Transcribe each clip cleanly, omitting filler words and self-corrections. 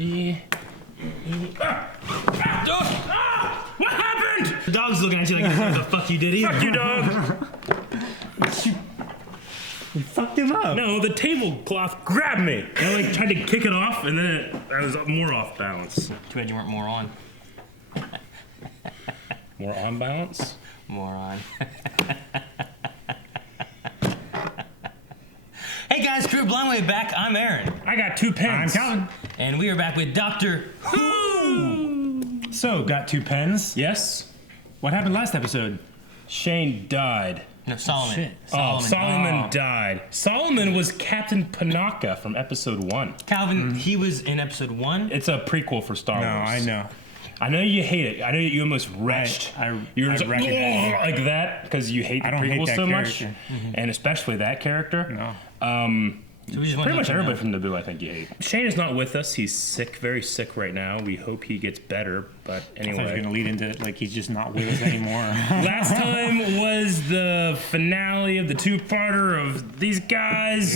What happened? The dog's looking at you like, what the fuck you did either. Fuck you, dog. You fucked him up. No, the tablecloth grabbed me. I like tried to kick it off, and then I was more off balance. Too bad you weren't more on. More on balance? More on. Hey guys, Crew Blindway back. I'm Aaron. I got 2 pens. I'm Calvin. And we are back with Doctor Who. So, got 2 pens. Yes? What happened last episode? Shane died. No, Solomon. Shit. Solomon died. Solomon was Captain Panaka from episode 1. Calvin, he was in episode 1. It's a prequel for Star No, Wars. I know. I know you hate it. I know you almost retched. You were just like, recognize it. like that because you hate the I don't hate prequel that so much, character. and especially that character. No. So we just Pretty much everybody know. from Naboo, I think you hate. Shane is not with us. He's sick, very sick right now. We hope he gets better. But I thought you were anyway, gonna lead into it like he's just not with us anymore. last time was the finale of the 2-parter of these guys.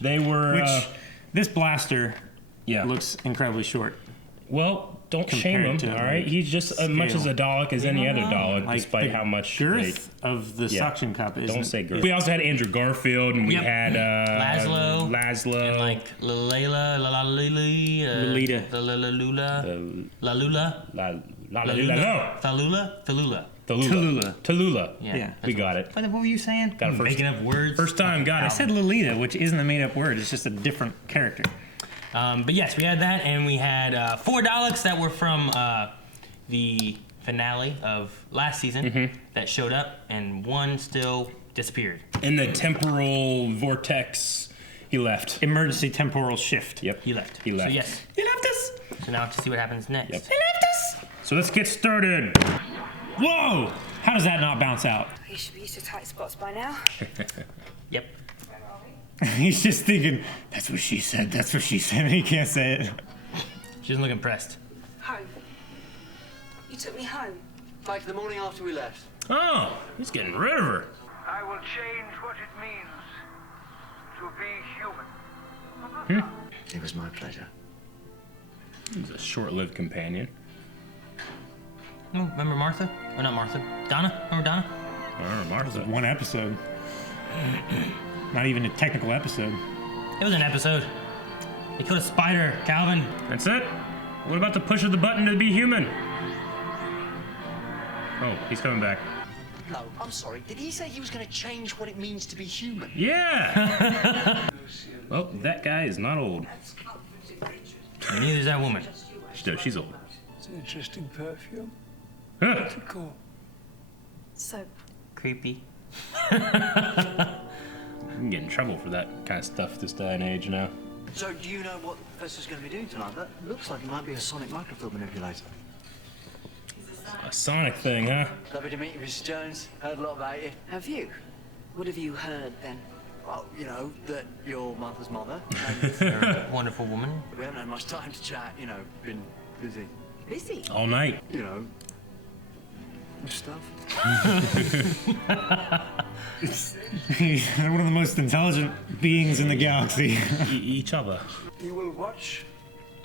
They were. Which this blaster Yeah. looks incredibly short. Well, don't shame him. compared to, All right, like, he's just as much as a Dalek as any other know. Dalek, Like despite the how much girth of the Yeah. suction cup is. Don't say girl. We also had Andrew Garfield, and we Yep. had Laszlo. Laszlo. And like Layla, La La Lily, Lolita. La La Lula, La Lula, Thalula. Tallulah. Yeah. We got it. What were you saying? Got it first. Making up words. First time, got I it. said Lolita, which isn't a made-up word. It's just a different character. But yes, we had that, and we had 4 Daleks that were from the finale of last season that showed up, and 1 still disappeared. In the temporal vortex, he left. Emergency temporal shift. Yep. He left. He left. So yes. He left us. So now let's see what happens next. Yep. So let's get started. Whoa! How does that not bounce out? You should be used to tight spots by now. Yep. He's just thinking, that's what she said, that's what she said, and he can't say it. She doesn't look impressed. Home. You took me home. Like the morning after we left. Oh, he's getting rid of her. I will change what it means to be human. It was my pleasure. He's a short-lived companion. Oh, remember Martha? Or not Martha? Donna? Remember Donna? Martha. One episode. Not even a technical episode. It was an episode. They killed a spider, Calvin. That's it? What about the push of the button to be human? Oh, he's coming back. No, I'm sorry. Did he say he was going to change what it means to be human? Yeah! Well, that guy is not old. And neither is that woman. No, she's old. It's an interesting perfume. Huh. Cool. Soap. Creepy. You can get in trouble for that kind of stuff this day and age now. So, do you know what the professor's going to be doing tonight? That looks like it might be a sonic microfilm manipulator. A sonic thing, huh? Lovely to meet you, Mrs. Jones. Heard a lot about you. Have you? What have you heard then? Well, you know, that your mother's mother. You're a wonderful woman. We haven't had much time to chat, you know, been busy. Busy. All night. You know, stuff. He's one of the most intelligent beings in the galaxy. Each other. You will watch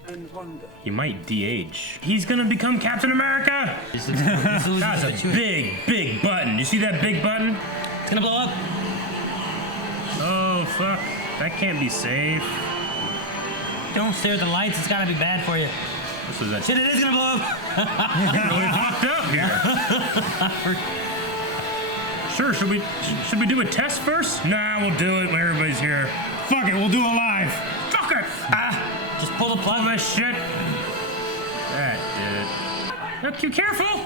and wonder. He might de-age. He's gonna become Captain America! That's a big, big button. You see that big button? It's gonna blow up. Oh, fuck. That can't be safe. Don't stare at the lights. It's gotta be bad for you. This is that Shit, it is gonna blow up. really fucked up here. Sure, should we do a test first? Nah, we'll do it when everybody's here. Fuck it, we'll do it live. Fuck it! Just pull the All plug. this shit. That did it. Look, you careful!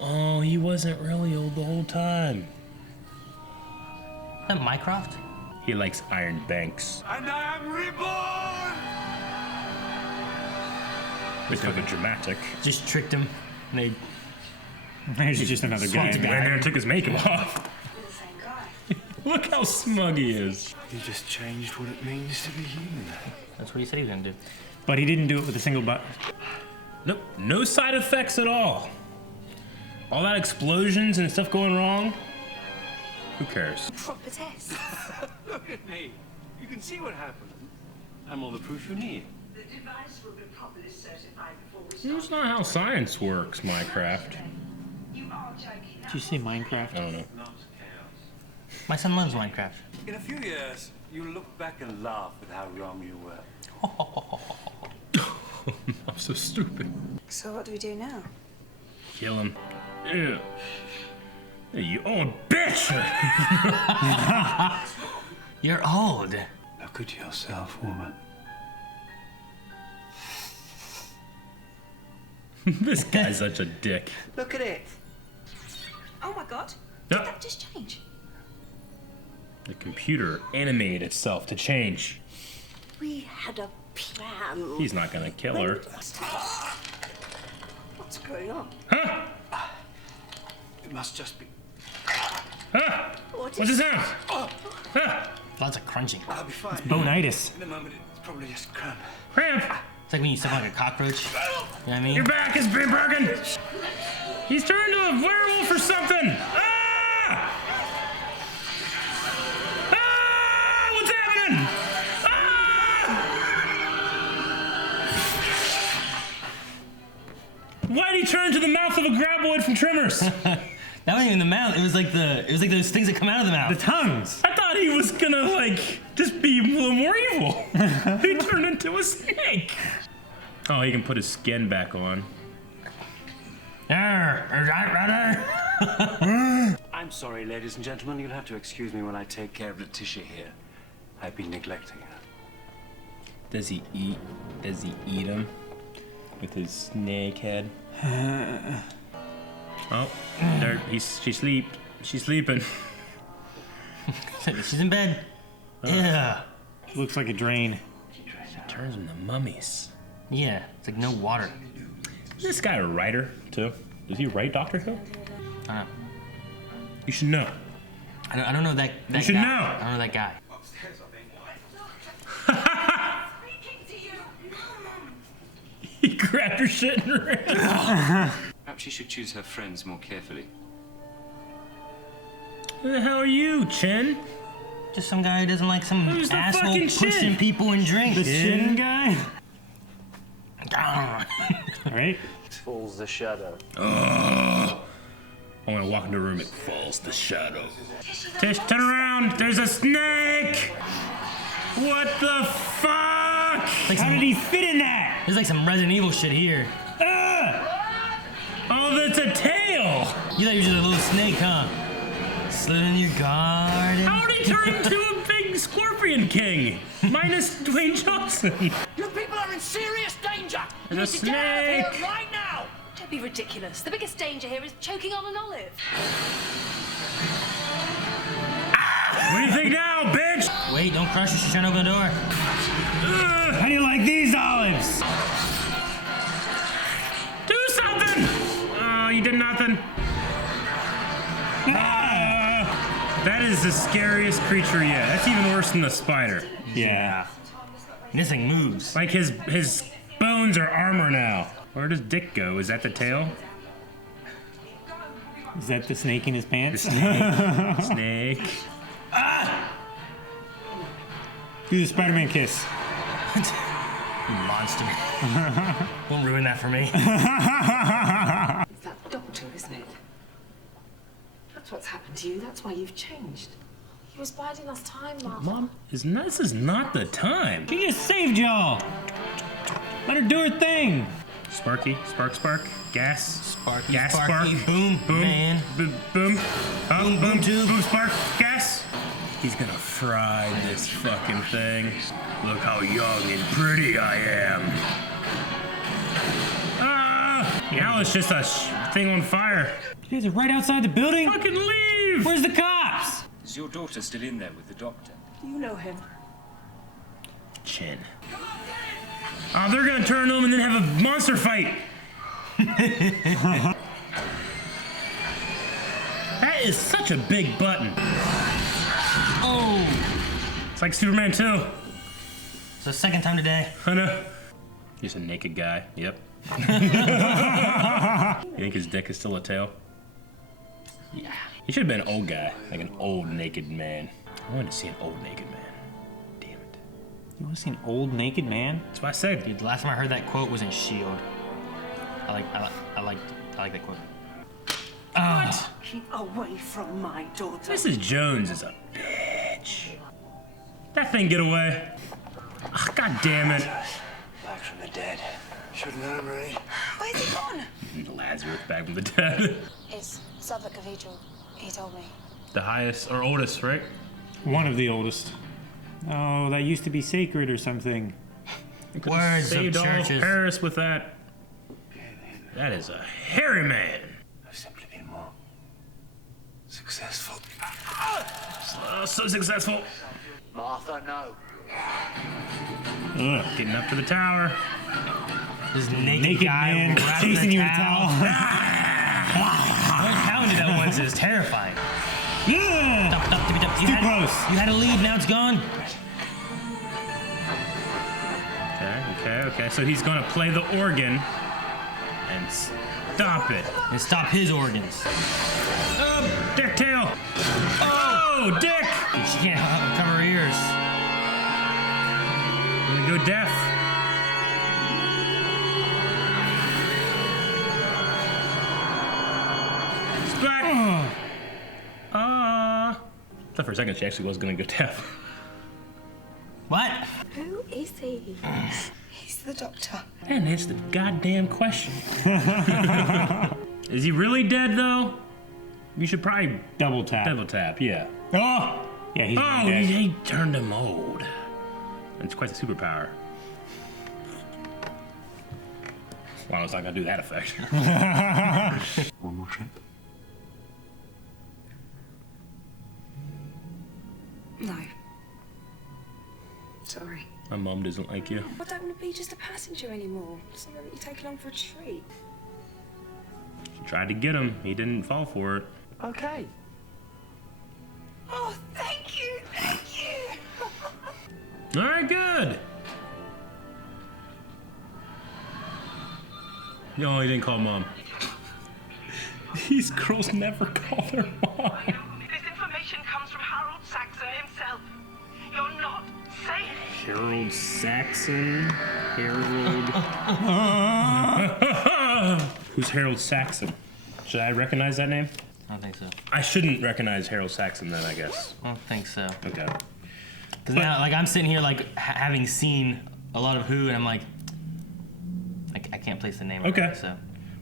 Oh, he wasn't really old the whole time. Is that Mycroft? He likes iron banks. And I am reborn! It's kind of dramatic. Just tricked him. And they There's just another He guy. went in there and took his makeup off. You're the same guy. Look how smug he is. You just changed what it means to be human. That's what he said he was gonna do. But he didn't do it with a single button. Nope, no side effects at all. All that explosions and stuff going wrong. Who cares? Proper test. Look at me. You can see what happened. I'm all the proof you need. The device will be properly certified before we start. That's not how science works, Minecraft. You are joking. Did you say Minecraft? I don't know. Not chaos. My son loves Minecraft. In a few years, you'll look back and laugh at how wrong you were. I'm so stupid. So what do we do now? Kill him. Ew. Hey, you old bitch! You're old. Look at yourself, woman. This guy's such a dick. Look at it. Oh my god. Yep. That just change. The computer animated itself to change. We had a plan. He's not gonna kill her. What's going on? Huh? It must just be. Huh? What's the sound? Huh? Lots of crunching. I'll be fine. Bonitis. In a moment, it's probably just cramp. Cramp! It's like when you step on like a cockroach. You know what I mean? Your back has been broken! He's turned into a werewolf or something! Ah! Ah! What's happening? Ah! Why'd he turn into the mouth of a graboid from Tremors? That wasn't even the mouth. It was like those things that come out of the mouth. The tongues. I thought he was gonna, like, just be a little more evil. He turned into a snake. Oh, he can put his skin back on. I'm sorry, ladies and gentlemen. You'll have to excuse me when I take care of Letitia here. I've been neglecting her. Does he eat? Does he eat him? With his snake head? Oh, there, she's sleeping. She's in bed. Yeah. Looks like a drain. Turns into mummies. Yeah. It's like no water. Is this guy a writer, too? Does he write Doctor Who? I don't know. You should know. I don't know that You should guy. know. I don't know that guy. He grabbed her shit and ran. Perhaps she should choose her friends more carefully. Who the hell are you, Chin? Just some guy who doesn't like some Who's the asshole fucking pushing Shin? people in drinks. The shin guy? Right? Falls the shadow. Oh. I want to walk into a room, it falls the shadow. Tish, turn around! There's a snake! What the fuck? Like How did he fit in that? There's like some Resident Evil shit here. Oh, that's a tail! You thought you were just a little snake, huh? Slid in your garden. How did he turn into a big scorpion king? Minus Dwayne Johnson. You people are in serious danger! You There's need a to get out of snake. here right now! Don't be ridiculous. The biggest danger here is choking on an olive. What do you think now, bitch? Wait, don't crush her. She's trying to open the door. How do you like these olives? Do something! Oh, you did nothing. That is the scariest creature yet. That's even worse than the spider. Yeah. And this thing moves. Like his bones are armor now. Where does Dick go? Is that the tail? Is that the snake in his pants? Snake. Do the Spider-Man kiss. You monster. Don't ruin that for me. It's that doctor, isn't it? That's what's happened to you. That's why you've changed. He was biding us time, Mom. Mom, this is not the time. She just saved y'all. Let her do her thing. Sparky, spark, gas. Sparky, Gas Sparky, spark. boom, Boom, man. boom, boom. Oh, Boom, boom, too. boom, spark, gas. He's gonna fry this fucking thing. Look how young and pretty I am. Now it's just a thing on fire. You guys are right outside the building? Fucking leave! Where's the cops? Is your daughter still in there with the doctor? Do you know him? Chin. Oh, they're gonna turn them and then have a monster fight. That is such a big button. Oh. It's like Superman 2. It's the second time today. I know. Just a naked guy. Yep. You think his dick is still a tail? Yeah. He should have been an old guy, like an old naked man. I wanted to see an old naked man. Damn it. You want to see an old naked man? That's what I said. Dude, the last time I heard that quote was in S.H.I.E.L.D. I like that quote. Oh. Keep away from my daughter. Mrs. Jones is a bitch. That thing get away. Oh, God damn it. Back from the dead. Should have known, really. Where's he gone? Lazarus back from the dead. It's Southwark Cathedral, he told me. The highest or oldest, right? One of the oldest. Oh, that used to be sacred or something. Words of Saved all of churches. Paris with that. That is a hairy man. I've simply been more successful. So successful. Martha, no. Ugh, getting up to the tower. This naked Naked guy man wrapped in chasing a you with a towel. towel. How into that once is terrifying. Yeah! Dup, dup, dup, dup. You Too had- close. You had to leave, now it's gone. Okay. So he's gonna play the organ and stop it. And stop his organs. Dick tail. Oh, Dick. Dude, she can't cover her ears. I'm gonna go deaf. Splat. Thought for a second she actually was gonna go deaf. What? Who is he? He's the doctor. And it's the goddamn question. Is he really dead though? You should probably Double tap. double tap, yeah. Oh! Yeah, he's Oh, dead. he turned him old. It's quite the superpower. Well, it's not gonna do that effect. One more trip. No. Sorry. My mom doesn't like you. I don't want to be just a passenger anymore. Somebody that you take along for a treat. She tried to get him. He didn't fall for it. Okay. Oh, thank you, thank you. All right, good. No, he didn't call mom. These girls never call their mom. This information comes from Harold Saxon himself. You're not safe. Harold Saxon? Harold... Who's Harold Saxon? Should I recognize that name? I don't think so. I shouldn't recognize Harold Saxon then, I guess. I don't think so. Okay. Because now, like, I'm sitting here, like, having seen a lot of Who, and I'm like, I can't place the name of Okay. it, so.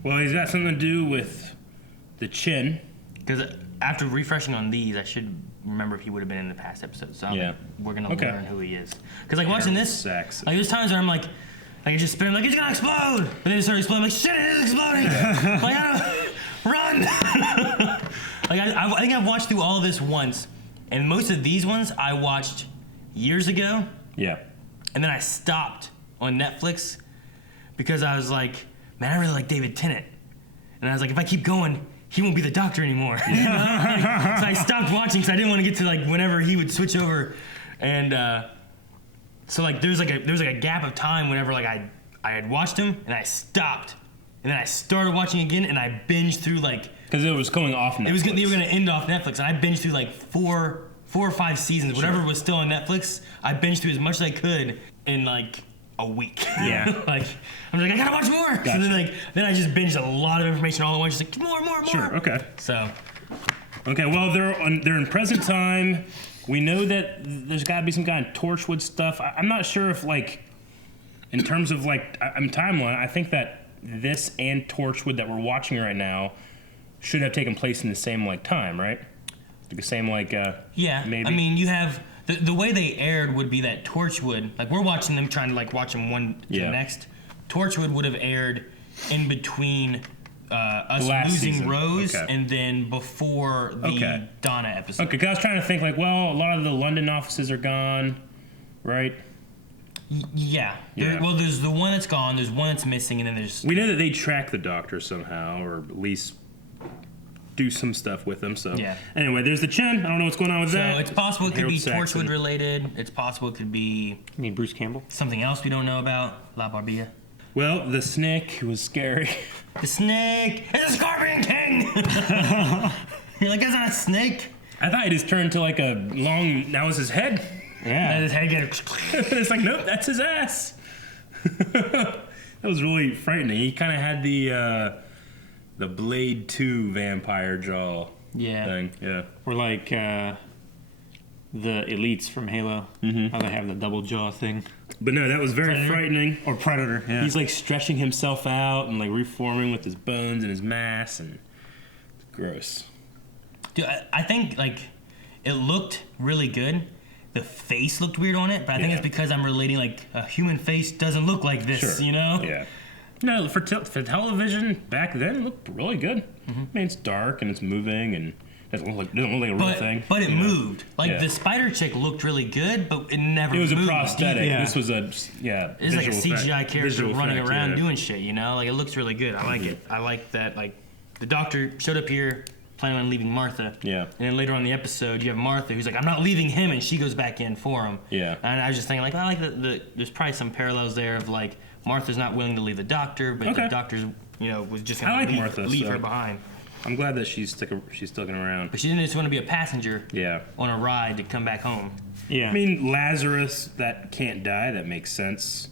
Well, he's got something to do with the chin. Because after refreshing on these, I should remember if he would have been in the past episode. So Yeah. we're going to Okay. learn who he is. Because, like, watching this, Saxon. like, there's times where I'm like I just spin, like, it's going to explode! And then it starts exploding, I'm like, shit, it is exploding! Like, I don't, run! Like, I think I've watched through all of this once, and most of these ones I watched years ago, Yeah. and then I stopped on Netflix because I was like, man, I really like David Tennant. And I was like, if I keep going, he won't be the Doctor anymore. You know? Like, so I stopped watching because I didn't want to get to like whenever he would switch over. And so like there was like a gap of time whenever like I had watched him and I stopped. And then I started watching again and I binged through like Because it was going off Netflix. they were gonna end off Netflix, and I binged through like four or five seasons, whatever was still on Netflix. I binged through as much as I could in like a week. Yeah. Like I'm like, I gotta watch more. Gotcha. So then I just binged a lot of information all at once. Just like more. Sure, okay. So Okay, well, they're in present time. We know that there's got to be some kind of Torchwood stuff. I'm not sure if, like, in terms of, like, timeline, I think that this and Torchwood that we're watching right now should have taken place in the same, like, time, right? The same, like, yeah, maybe. I mean, you have the way they aired would be that Torchwood, like we're watching them trying to like watch them one to Yeah. the next. Torchwood would have aired in between us last losing season. Rose Okay. and then before the Okay. Donna episode. Okay, because I was trying to think, like, well, a lot of the London offices are gone, right? Yeah. Yeah. Well, there's the one that's gone, there's one that's missing, and then there's... We know that they track the Doctor somehow, or at least do some stuff with them, so... Yeah. Anyway, there's the chin. I don't know what's going on with So that. it's possible it could Harold be Saxon. Torchwood related. It's possible it could be You mean Bruce Campbell? something else we don't know about. La Barbilla. Well, the snake was scary. The snake! It's a Scorpion King! You're like, that's not a snake. I thought it just turned to like a long... That was his head. And his head gets. It's like, nope, that's his ass. That was really frightening. He kind of had the Blade 2 vampire jaw thing. Yeah. Or like the elites from Halo. Mm-hmm. How they have the double jaw thing. But no, that was very frightening. Or Predator. Yeah. He's like stretching himself out and like reforming with his bones and his mass, and it's gross. Dude, I think like it looked really good. The face looked weird on it, but I think it's because I'm relating like a human face doesn't look like this, you know? Yeah. No, for television back then, it looked really good. Mm-hmm. I mean, it's dark and it's moving and it doesn't look like a real thing. But it moved. Like the spider chick looked really good, but it never moved. It was a prosthetic. Yeah. This was a It's like a CGI character running around doing shit, you know? Like it looks really good. I like it. I like that. Like the doctor showed up here planning on leaving Martha. Yeah. And then later on in the episode, you have Martha who's like, I'm not leaving him, and she goes back in for him. Yeah. And I was just thinking, like, I like there's probably some parallels there of like Martha's not willing to leave the doctor, but the doctor's, was just going to leave her behind. I'm glad that she's sticking around. But she didn't just want to be a passenger. Yeah. On a ride to come back home. Yeah. I mean, Lazarus, that can't die. That makes sense.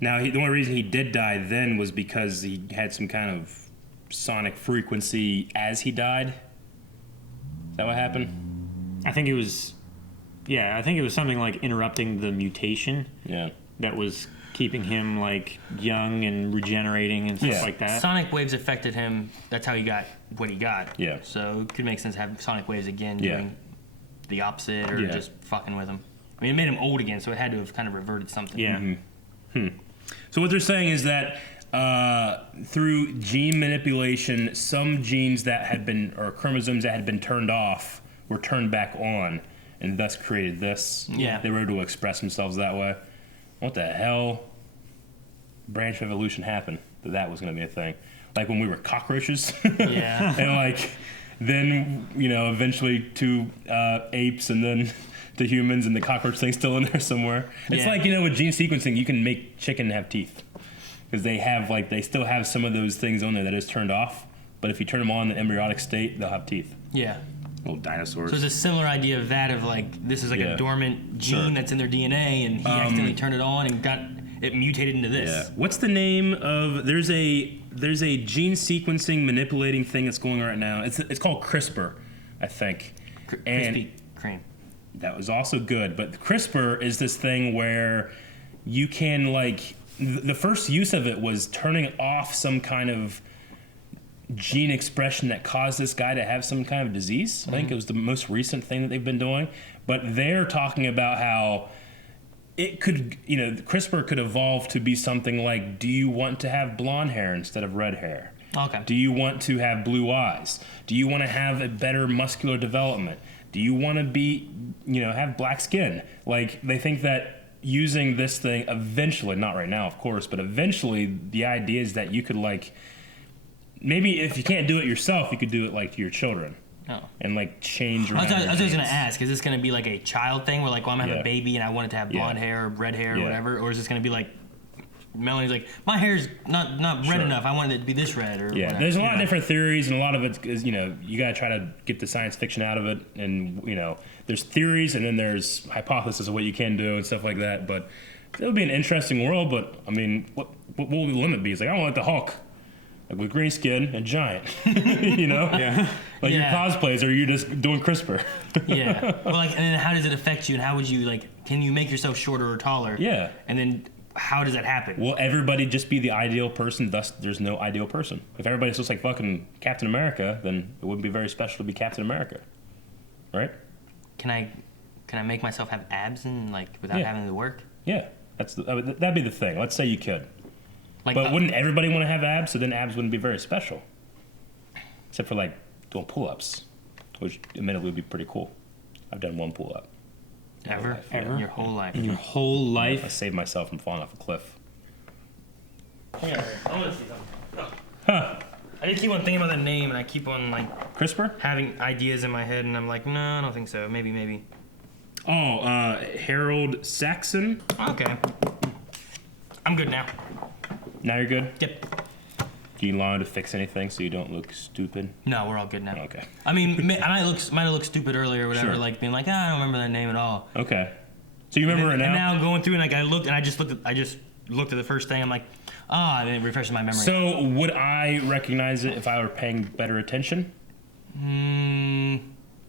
Now, the only reason he did die then was because he had some kind of sonic frequency as he died. Is that what happened? I think it was something like interrupting the mutation. Yeah. That was keeping him like young and regenerating and stuff like that. Sonic waves affected him. That's how he got what he got. Yeah. So it could make sense to have sonic waves again doing the opposite or just fucking with him. I mean, it made him old again, so it had to have kind of reverted something. Yeah. Mm-hmm. So what they're saying is that through gene manipulation, some genes that had been, or chromosomes that had been turned off, were turned back on, and thus created this. Yeah. They were able to express themselves that way. What the hell? Branch of evolution happened that was going to be a thing. Like when we were cockroaches. Yeah. And like, then, eventually to apes and then to humans, and the cockroach thing's still in there somewhere. It's like, with gene sequencing, you can make chicken have teeth. Because they still have some of those things on there that is turned off. But if you turn them on in the embryotic state, they'll have teeth. Yeah. Little dinosaurs. So it's a similar idea of that, of like, this is like a dormant gene that's in their DNA, and he accidentally turned it on and got it mutated into this. Yeah. What's the name of, there's a gene sequencing manipulating thing that's going on right now. It's called CRISPR, I think. Krispy Kreme. That was also good. But CRISPR is this thing where you can like, the first use of it was turning off some kind of gene expression that caused this guy to have some kind of disease. I think it was the most recent thing that they've been doing. But they're talking about how it could, CRISPR could evolve to be something like, do you want to have blonde hair instead of red hair? Okay. Do you want to have blue eyes? Do you want to have a better muscular development? Do you want to be, have black skin? Like, they think that using this thing eventually, not right now, of course, but eventually the idea is that you could, like, maybe if you can't do it yourself, you could do it, like, to your children. Oh. And, like, change around. I was just going to ask, is this going to be like a child thing where, like, I'm going to have a baby and I want it to have blonde hair or red hair or whatever? Or is this going to be like, Melanie's like, my hair's not red enough. I wanted it to be this red or whatever. There's a lot of different theories, and a lot of it is, you got to try to get the science fiction out of it. And, there's theories, and then there's hypothesis of what you can do and stuff like that. But it would be an interesting world, but, I mean, what will the limit be? It's like, I want the Hulk. Like with green skin and giant, Yeah. Like your cosplays, or are you just doing CRISPR? Yeah. Well, like, and then how does it affect you, and how would you, like, can you make yourself shorter or taller? Yeah. And then how does that happen? Will everybody just be the ideal person, thus there's no ideal person? If everybody's just like fucking Captain America, then it wouldn't be very special to be Captain America. Right? Can I make myself have abs and, like, without having to work? Yeah. That'd be the thing. Let's say you could. Like, but wouldn't everybody want to have abs? So then abs wouldn't be very special. Except for, like, doing pull-ups, which admittedly would be pretty cool. I've done one pull-up. Ever? In your whole life? In your whole life? I saved myself from falling off a cliff. Come here. I want to see something. Oh. Huh. I just keep on thinking about that name, and I keep on, like, CRISPR? having ideas in my head, and I'm like, no, I don't think so. Maybe. Oh, Harold Saxon. Okay. I'm good now. Now you're good? Yep. Do you want to fix anything so you don't look stupid? No, we're all good now. Okay. I mean, I might have looked stupid earlier or whatever, Sure. like being like, I don't remember that name at all. Okay. So you remember it And now? now I'm going through and like I just looked at the first thing. I'm like, and it refreshes my memory. So would I recognize it if I were paying better attention?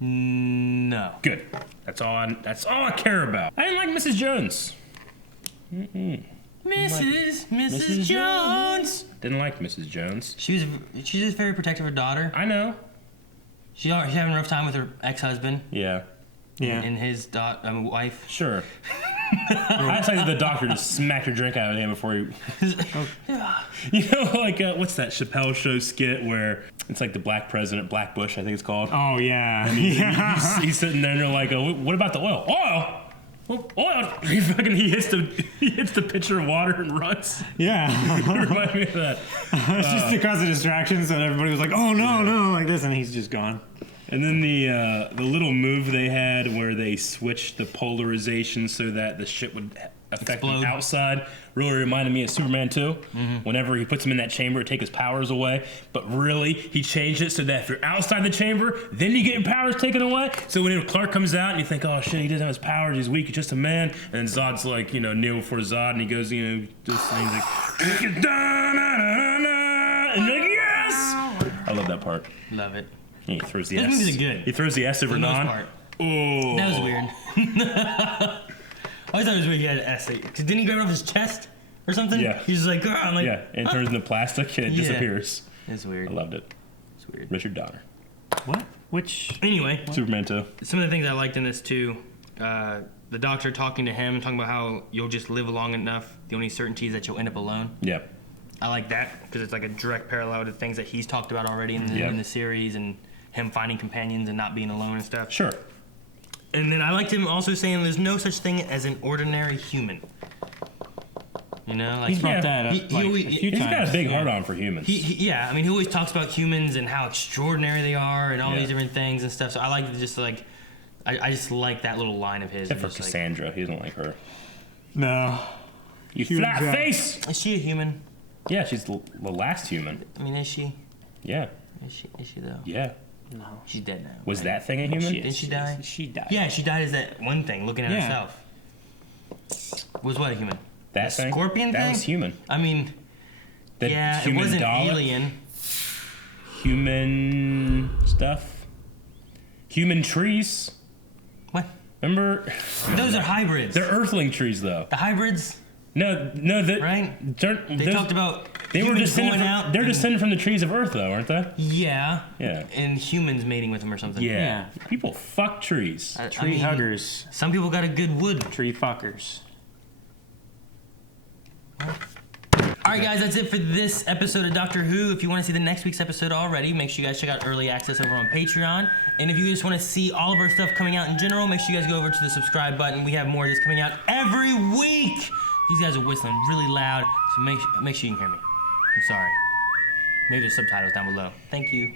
No. Good. That's all I care about. I didn't like Mrs. Jones. Mrs. Jones. Didn't like Mrs. Jones. She's just very protective of her daughter. I know. She's having a rough time with her ex-husband. Yeah. And his wife. Sure. I decided the doctor just smacked her drink out of him before he. You know, like what's that Chappelle Show skit where it's like the black president, Black Bush, I think it's called. Oh yeah. And he's sitting there and they're like, what about the oil? Oil. Well, oil. He hits the pitcher of water and runs. Yeah. Remind me of that. It's just to cause a distraction, so everybody was like, "Oh no," like this, and he's just gone. And then the little move they had where they switched the polarization so that the shit would affect the outside really reminded me of Superman 2. Whenever he puts him in that chamber, it takes his powers away. But really, he changed it so that if you're outside the chamber, then you get your powers taken away. So when Clark comes out and you think, oh shit, he doesn't have his powers, he's weak, he's just a man. And Zod's like, kneel before Zod, and he goes, this thing, he's like, and you're like, yes! I love that part. Love it. He throws the Those S. movies are good. He throws the S over For the most non. part. Oh. That was weird. I always thought it was weird he had an S. Because didn't he grab it off his chest or something? Yeah. He's just like, I'm like, yeah, and it turns into plastic and it disappears. It's weird. I loved it. It's weird. Richard Donner. What? Which? Anyway, Superman 2. some of the things I liked in this too, the doctor talking to him, talking about how you'll just live long enough. The only certainty is that you'll end up alone. Yeah. I like that because it's like a direct parallel to things that he's talked about already in the series and him finding companions and not being alone and stuff. Sure. And then I liked him also saying there's no such thing as an ordinary human. Like He's brought that up a few He's times. got a big heart on for humans. he always talks about humans and how extraordinary they are and all these different things and stuff. So I like just like, I just like that little line of his. Except for Cassandra. He doesn't like her. No. You flat face! Is she a human? Yeah, she's the last human. I mean, is she? Yeah. Is she though? Yeah. No. She's dead now. Was that thing a human? Didn't she die? She died. Yeah, she died as that one thing looking at herself. Was what a human? That the thing? Scorpion That thing? was human. I mean, The it human wasn't Dalek? alien. Human stuff. Human trees. What? Remember? Those are hybrids. They're Earthling trees, though. The hybrids. No, Right? They talked about They were humans descended going from, out. They're and- descended from the trees of Earth, though, aren't they? Yeah. Yeah. And humans mating with them or something. Yeah. People fuck trees. Tree huggers. Some people got a good wood. Tree fuckers. All right, guys, that's it for this episode of Doctor Who. If you want to see the next week's episode already, make sure you guys check out Early Access over on Patreon. And if you just want to see all of our stuff coming out in general, make sure you guys go over to the subscribe button. We have more of this coming out every week. These guys are whistling really loud, so make sure you can hear me. I'm sorry. Maybe there's subtitles down below. Thank you.